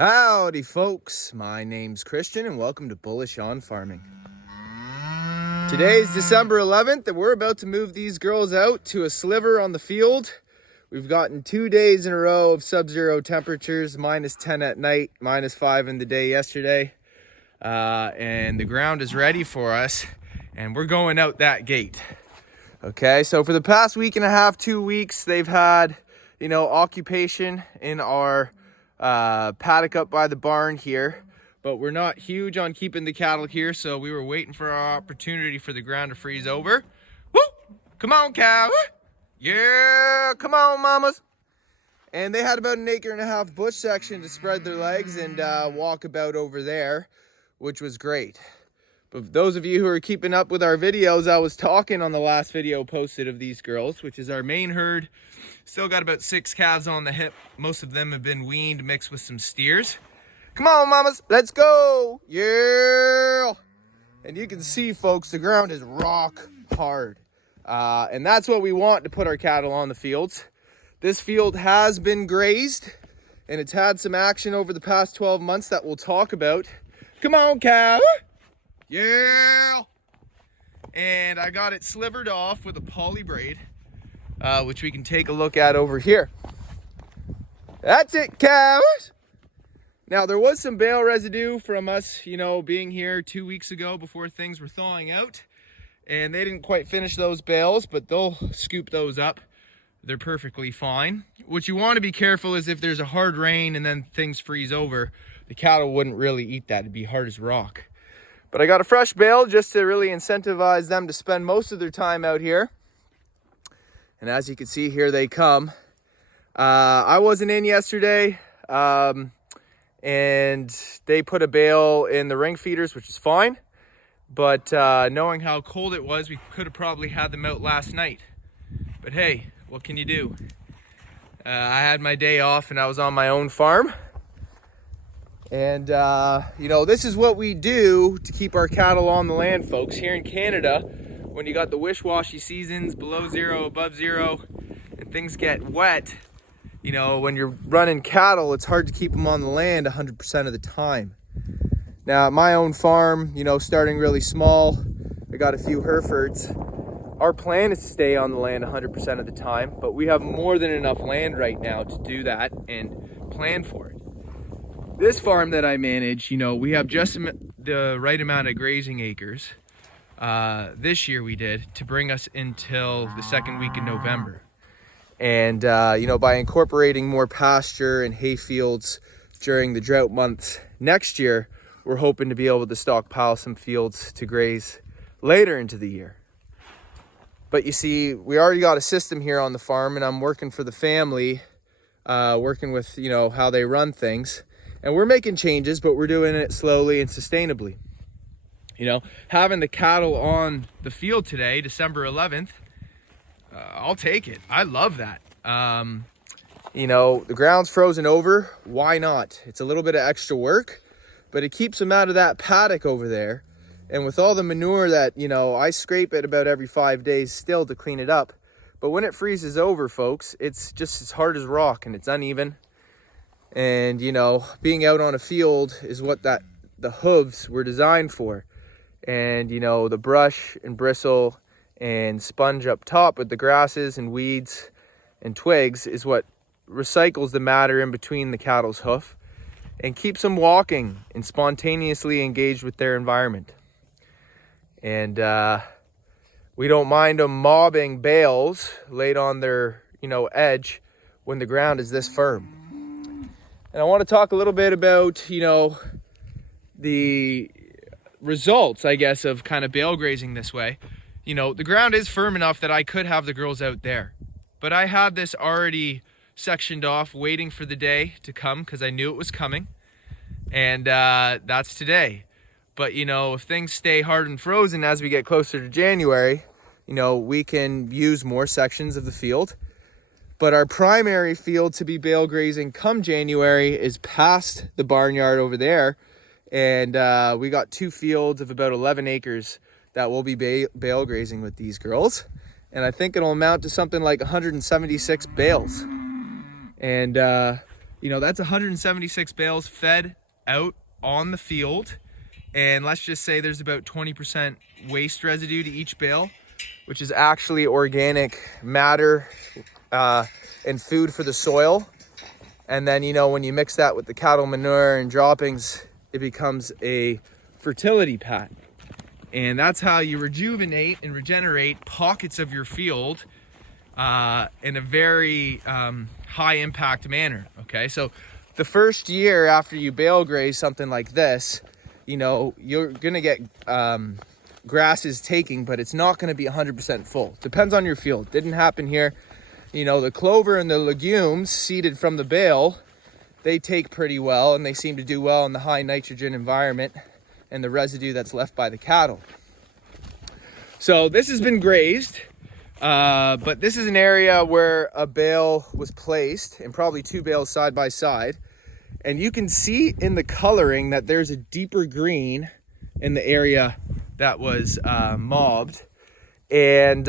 Howdy folks, my name's Christian and welcome to Bullish on Farming. Today's December 11th and we're about to move these girls out to a sliver on the field. We've gotten 2 days in a row of sub-zero temperatures, -10 at night, -5 in the day yesterday. And the ground is ready for us and we're going out that gate. Okay, so for the past week and a half, 2 weeks, they've had, occupation in our paddock up by the barn here, but we're not huge on keeping the cattle here, so we were waiting for our opportunity for the ground to freeze over. Woo! Come on, cow! Yeah, come on, mamas! And they had about an 1.5 acre bush section to spread their legs and walk about over there, which was great. But those of you who are keeping up with our videos, I was talking on the last video posted of these girls, which is our main herd. Still got about 6 calves on the hip. Most of them have been weaned, mixed with some steers. Come on, mamas, let's go. Yeah. And you can see, folks, the ground is rock hard. And that's what we want to put our cattle on the fields. This field has been grazed and it's had some action over the past 12 months that we'll talk about. Come on, cow. Yeah. And I got it slivered off with a poly braid, which we can take a look at over here. That's it, cows. Now, there was some bale residue from us, being here 2 weeks ago before things were thawing out. And they didn't quite finish those bales, but they'll scoop those up. They're perfectly fine. What you want to be careful is if there's a hard rain and then things freeze over, the cattle wouldn't really eat that. It'd be hard as rock. But I got a fresh bale just to really incentivize them to spend most of their time out here. And as you can see, here they come. I wasn't in yesterday, and they put a bale in the ring feeders, which is fine. But knowing how cold it was, we could have probably had them out last night. But hey, what can you do? I had my day off and I was on my own farm. And, this is what we do to keep our cattle on the land, folks. Here in Canada, when you got the wish-washy seasons, below zero, above zero, and things get wet, when you're running cattle, it's hard to keep them on the land 100% of the time. Now, at my own farm, starting really small, I got a few Herefords. Our plan is to stay on the land 100% of the time, but we have more than enough land right now to do that and plan for it. This farm that I manage, we have just the right amount of grazing acres. This year we did to bring us until the second week in November. And, by incorporating more pasture and hay fields during the drought months next year, we're hoping to be able to stockpile some fields to graze later into the year. But you see, we already got a system here on the farm and I'm working for the family, working with, how they run things. And we're making changes, but we're doing it slowly and sustainably. Having the cattle on the field today, December 11th, I'll take it. I love that. The ground's frozen over. Why not? It's a little bit of extra work, but it keeps them out of that paddock over there. And with all the manure that, I scrape it about every 5 days still to clean it up. But when it freezes over, folks, it's just as hard as rock and it's uneven. And, being out on a field is what the hooves were designed for. And, the brush and bristle and sponge up top with the grasses and weeds and twigs is what recycles the matter in between the cattle's hoof and keeps them walking and spontaneously engaged with their environment. And we don't mind them mobbing bales laid on their, edge when the ground is this firm. And I want to talk a little bit about, the results, I guess, of kind of bale grazing this way. The ground is firm enough that I could have the girls out there. But I had this already sectioned off, waiting for the day to come because I knew it was coming. And that's today. But, if things stay hard and frozen as we get closer to January, we can use more sections of the field. But our primary field to be bale grazing come January is past the barnyard over there. And we got 2 fields of about 11 acres that will be bale grazing with these girls. And I think it'll amount to something like 176 bales. And You know, that's 176 bales fed out on the field. And let's just say there's about 20% waste residue to each bale, which is actually organic matter and food for the soil. And then, you know, when you mix that with the cattle manure and droppings, it becomes a fertility pad. And that's how you rejuvenate and regenerate pockets of your field in a very high impact manner. Okay, so the first year after you bale graze something like this, you know, you're gonna get grasses taking, but it's not gonna be 100% full. Depends on your field. Didn't happen here. You know, the clover and the legumes seeded from the bale, they take pretty well, and they seem to do well in the high nitrogen environment and the residue that's left by the cattle. So this has been grazed, but this is an area where a bale was placed, and probably two bales side by side. And you can see in the coloring that there's a deeper green in the area that was mobbed. And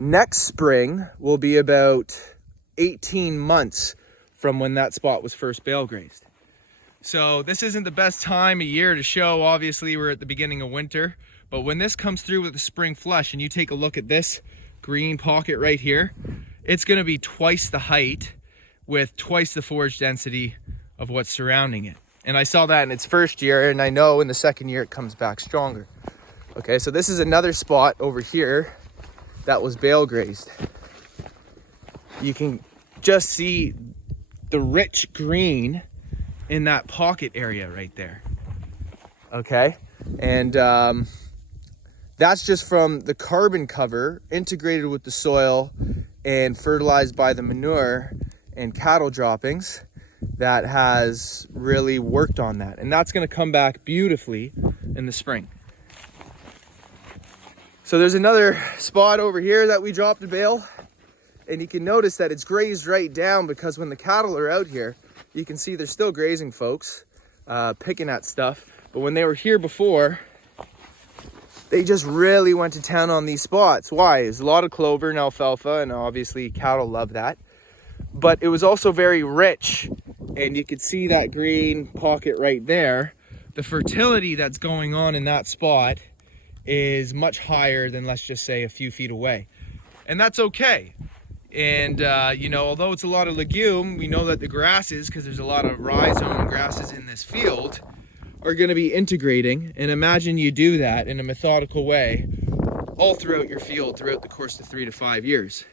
next spring will be about 18 months from when that spot was first bale grazed. So this isn't the best time of year to show. Obviously, we're at the beginning of winter. But when this comes through with the spring flush and you take a look at this green pocket right here, it's going to be twice the height with twice the forage density of what's surrounding it. And I saw that in its first year, and I know in the second year it comes back stronger. Okay, so this is another spot over here that was bale grazed. You can just see the rich green in that pocket area right there. Okay, and that's just from the carbon cover integrated with the soil and fertilized by the manure and cattle droppings that has really worked on that. And that's gonna come back beautifully in the spring. So there's another spot over here that we dropped a bale, and you can notice that it's grazed right down, because when the cattle are out here, you can see they're still grazing, folks, picking at stuff. But when they were here before, they just really went to town on these spots. Why? There's a lot of clover and alfalfa, and obviously cattle love that. But it was also very rich, and you could see that green pocket right there. The fertility that's going on in that spot is much higher than, let's just say, a few feet away. And that's okay. And, you know, although it's a lot of legume, we know that the grasses, because there's a lot of rhizome grasses in this field, are going to be integrating. And imagine you do that in a methodical way all throughout your field throughout the course of 3 to 5 years.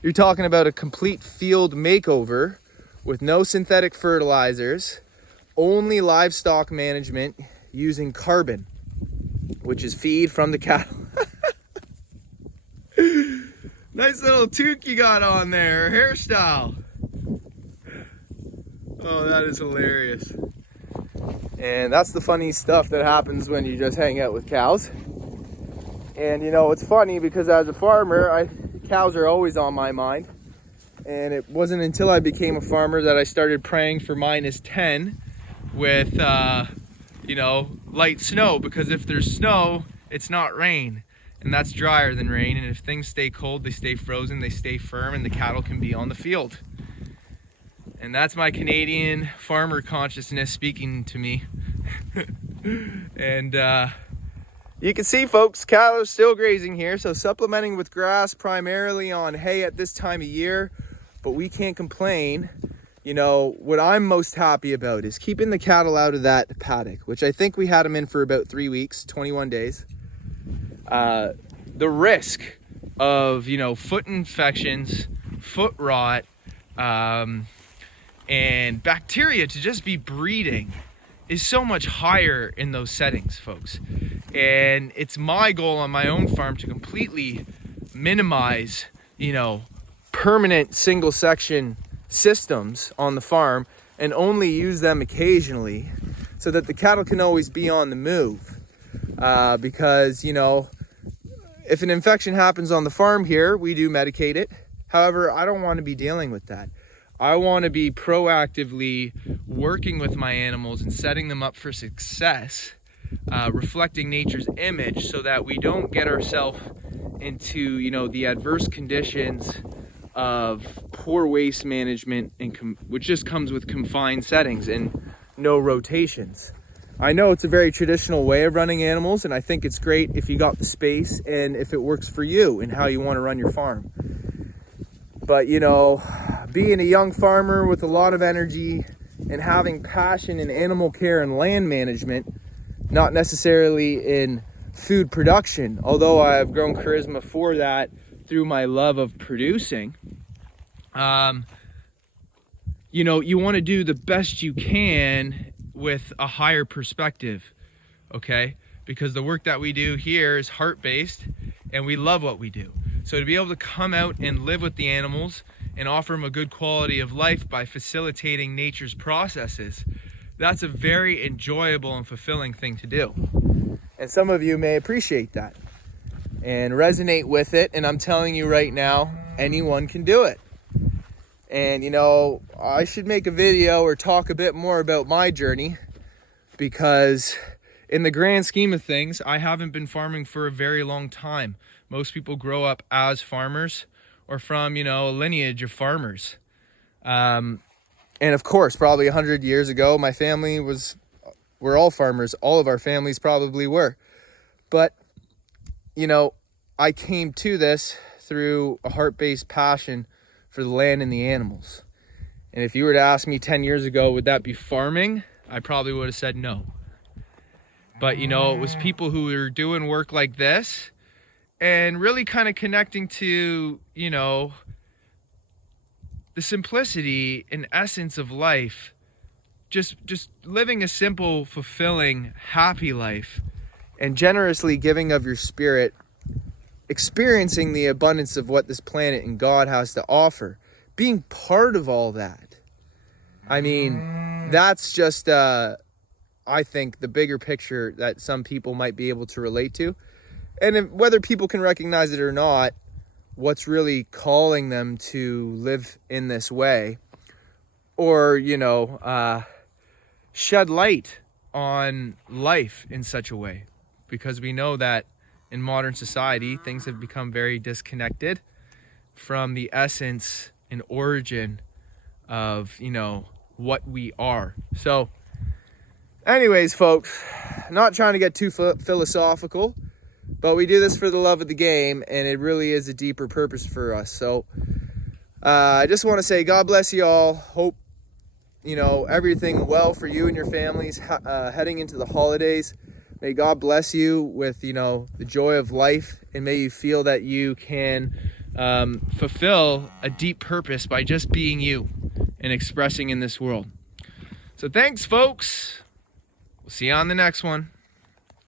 You're talking about a complete field makeover with no synthetic fertilizers, only livestock management using carbon, which is feed from the cattle. Nice little toque you got on there, hairstyle. Oh, that is hilarious. And that's the funny stuff that happens when you just hang out with cows. And you know, it's funny because as a farmer, cows are always on my mind. And it wasn't until I became a farmer that I started praying for -10 with, you know, light snow. Because if there's snow, it's not rain. And that's drier than rain. And if things stay cold, they stay frozen, they stay firm, and the cattle can be on the field. And that's my Canadian farmer consciousness speaking to me. And you can see, folks, cattle are still grazing here. So supplementing with grass primarily on hay at this time of year, but we can't complain. You know, what I'm most happy about is keeping the cattle out of that paddock, which I think we had them in for about 3 weeks, 21 days. The risk of, you know, foot infections, foot rot, and bacteria to just be breeding is so much higher in those settings, folks. And it's my goal on my own farm to completely minimize, you know, permanent single section systems on the farm and only use them occasionally so that the cattle can always be on the move. Because, you know, if an infection happens on the farm here, we do medicate it. However, I don't want to be dealing with that. I want to be proactively working with my animals and setting them up for success, reflecting nature's image so that we don't get ourselves into, you know, the adverse conditions of poor waste management, and which just comes with confined settings and no rotations. I know it's a very traditional way of running animals, and I think it's great if you got the space and if it works for you and how you want to run your farm. But you know, being a young farmer with a lot of energy and having passion in animal care and land management, not necessarily in food production, although I have grown charisma for that through my love of producing, you know, you want to do the best you can with a higher perspective, okay? Because the work that we do here is heart-based and we love what we do. So to be able to come out and live with the animals and offer them a good quality of life by facilitating nature's processes, that's a very enjoyable and fulfilling thing to do. And some of you may appreciate that and resonate with it. And I'm telling you right now, anyone can do it. And you know, I should make a video or talk a bit more about my journey, because in the grand scheme of things, I haven't been farming for a very long time. Most people grow up as farmers or from, you know, a lineage of farmers. And of course, probably 100 years ago, my family we're all farmers. All of our families probably were. But, you know, I came to this through a heart-based passion for the land and the animals. And if you were to ask me 10 years ago, would that be farming? I probably would have said no. But, you know, it was people who were doing work like this and really kind of connecting to, you know, the simplicity and essence of life. Just living a simple, fulfilling, happy life, and generously giving of your spirit, experiencing the abundance of what this planet and God has to offer, being part of all that. I mean, that's just, I think, the bigger picture that some people might be able to relate to. And whether people can recognize it or not, what's really calling them to live in this way, or, you know, shed light on life in such a way, because we know that in modern society, things have become very disconnected from the essence and origin of, you know, what we are. So anyways, folks, not trying to get too philosophical, but we do this for the love of the game, and it really is a deeper purpose for us. So I just want to say God bless you all. Hope, you know, everything well for you and your families heading into the holidays. May God bless you with, you know, the joy of life, and may you feel that you can fulfill a deep purpose by just being you and expressing in this world. So thanks, folks. We'll see you on the next one.